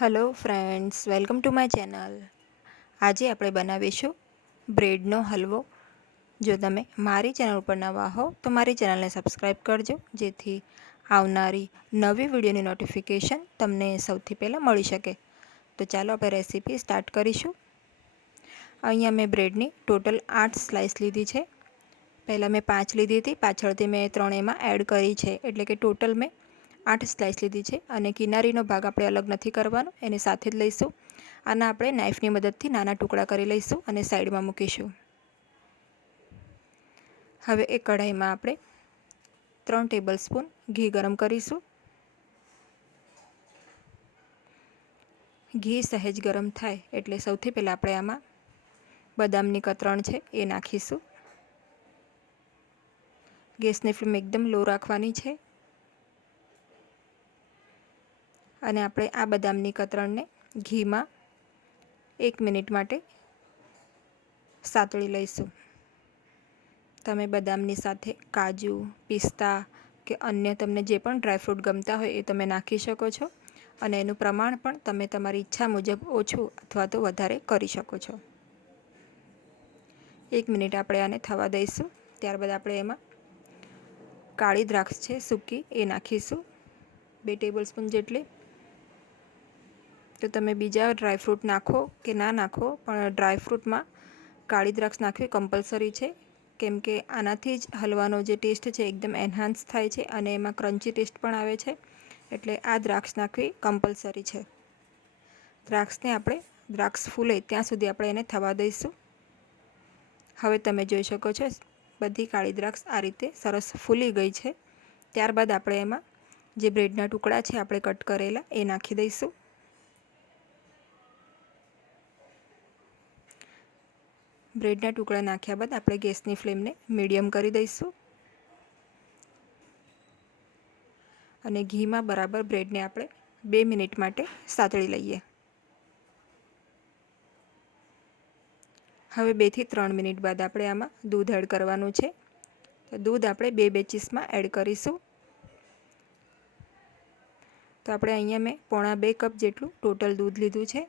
Hello friends welcome to my channel આજે આપણે બનાવીશું બ્રેડનો હલવો. જો તમે મારી ચેનલ ઉપર નવા હો, તો મારી ચેનલને સબસ્ક્રાઈબ કરજો, જેથી આવનારી નવી વિડીયોની નોટિફિકેશન તમને સૌથી પહેલાં મળી શકે. તો ચાલો આપણે રેસીપી સ્ટાર્ટ કરીશું. અહીંયા મેં બ્રેડની ટોટલ આઠ સ્લાઇસ લીધી છે. પહેલાં મેં પાંચ લીધી હતી, પાછળથી મેં ત્રણ એમાં એડ કરી છે. એટલે કે ટોટલ મેં આઠ સ્લાઇસ લીધી છે અને કિનારીનો ભાગ આપણે અલગ નથી કરવાનો, એને સાથે જ લઈશું. આના આપણે નાઇફની મદદથી નાના ટુકડા કરી લઈશું અને સાઈડમાં મૂકીશું. હવે એ કઢાઈમાં આપણે ત્રણ ટેબલ સ્પૂન ઘી ગરમ કરીશું. ઘી સહેજ ગરમ થાય એટલે સૌથી પહેલાં આપણે આમાં બદામની કતરણ છે એ નાખીશું. ગેસની ફ્લેમ એકદમ લો રાખવાની છે. અને આપણે આ બદામની કતરણને ઘીમાં એક મિનિટ માટે સાતળી લઈશું. તમે બદામની સાથે કાજુ, પિસ્તા કે અન્ય તમને જે પણ ડ્રાયફ્રૂટ ગમતા હોય એ તમે નાખી શકો છો અને એનું પ્રમાણ પણ તમે તમારી ઈચ્છા મુજબ ઓછું અથવા તો વધારે કરી શકો છો. એક મિનિટ આપણે આને થવા દઈશું. ત્યારબાદ આપણે એમાં કાળી દ્રાક્ષ છે, સૂકી, એ નાખીશું. બે ટેબલ સ્પૂન જેટલી તો તમે બીજા ડ્રાયફ્રૂટ નાખો કે ના નાખો, પણ ડ્રાયફ્રૂટમાં કાળી દ્રાક્ષ નાખવી કમ્પલસરી છે. કેમ કે આનાથી જ હલવાનો જે ટેસ્ટ છે એકદમ એન્હાન્સ થાય છે અને એમાં ક્રન્ચી ટેસ્ટ પણ આવે છે. એટલે આ દ્રાક્ષ નાખવી કમ્પલસરી છે. દ્રાક્ષને આપણે દ્રાક્ષ ફૂલે ત્યાં સુધી આપણે એને થવા દઈશું. હવે તમે જોઈ શકો છો બધી કાળી દ્રાક્ષ આ રીતે સરસ ફૂલી ગઈ છે. ત્યારબાદ આપણે એમાં જે બ્રેડના ટુકડા છે આપણે કટ કરેલા એ નાખી દઈશું. બ્રેડના ટુકડા નાખ્યા બાદ આપણે ગેસની ફ્લેમને મીડિયમ કરી દઈશું. અને ઘીમાં બરાબર બ્રેડને આપણે બે મિનિટ માટે સાતળી લઈએ. હવે બેથી ત્રણ મિનિટ બાદ આપણે આમાં દૂધ એડ કરવાનું છે. તો દૂધ આપણે બે બેચીસમાં એડ કરીશું. તો આપણે અહીંયા મેં પોણા બે કપ જેટલું ટોટલ દૂધ લીધું છે.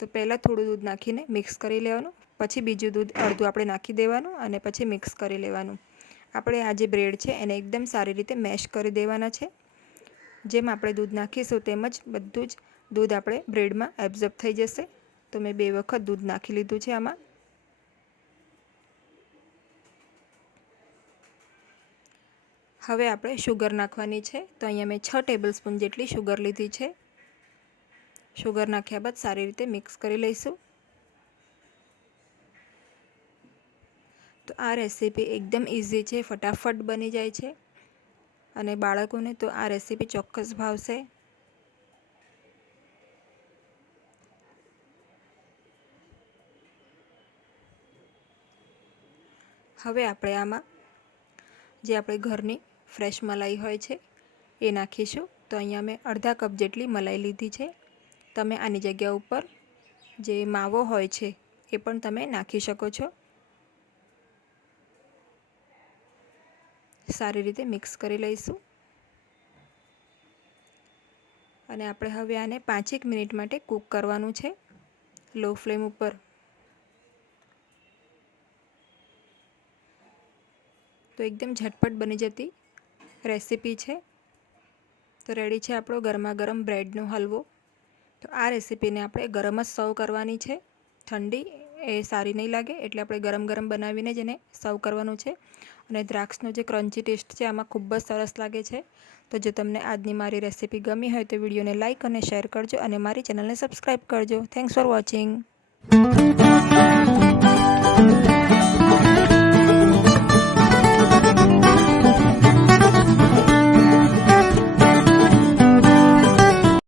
તો પહેલાં થોડું દૂધ નાખીને મિક્સ કરી લેવાનું. પછી બીજું દૂધ અડધું આપણે નાખી દેવાનું અને પછી મિક્સ કરી લેવાનું. આપણે આ જે બ્રેડ છે એને એકદમ સારી રીતે મેશ કરી દેવાના છે. જેમ આપણે દૂધ નાખીશું તેમ જ બધું જ દૂધ આપણે બ્રેડમાં એબ્ઝર્બ થઈ જશે. તો મેં બે વખત દૂધ નાખી લીધું છે આમાં. હવે આપણે શુગર નાખવાની છે. તો અહીંયા મેં છ ટેબલ સ્પૂન જેટલી શુગર લીધી છે. શુગર નાખ્યા બાદ સારી રીતે મિક્સ કરી લઈશું. તો આ રેસીપી એકદમ ઇઝી છે, ફટાફટ બની જાય છે. અને બાળકોને તો આ રેસીપી ચોક્કસ ભાવશે. હવે આપણે આમાં જે આપણે ઘરની ફ્રેશ મલાઈ હોય છે, એ નાખીશું. તો અહીંયા મેં અડધા કપ જેટલી મલાઈ લીધી છે. તમે આની જગ્યા ઉપર જે માવો હોય છે, એ પણ તમે નાખી શકો છો. સારી રીતે મિક્સ કરી લઈશું. અને આપણે હવે આને પાંચેક મિનિટ માટે કૂક કરવાનું છે, લો ફ્લેમ ઉપર. તો એકદમ ઝટપટ બની જતી રેસીપી છે. તો રેડી છે આપણો ગરમા ગરમ બ્રેડનો હલવો. તો આ રેસીપીને આપણે ગરમ જ સર્વ કરવાની છે. ઠંડી એ સારી નહીં લાગે એટલે આપણે ગરમ ગરમ બનાવીને જ એને સર્વ કરવાનું છે. અને દ્રાક્ષનો જે ક્રન્ચી ટેસ્ટ છે આમાં ખૂબ જ સરસ લાગે છે. તો જો તમને આજની મારી રેસીપી ગમી હોય તો વિડીયોને લાઇક અને શેર કરજો અને મારી ચેનલને સબસ્ક્રાઈબ કરજો. Thanks for watching.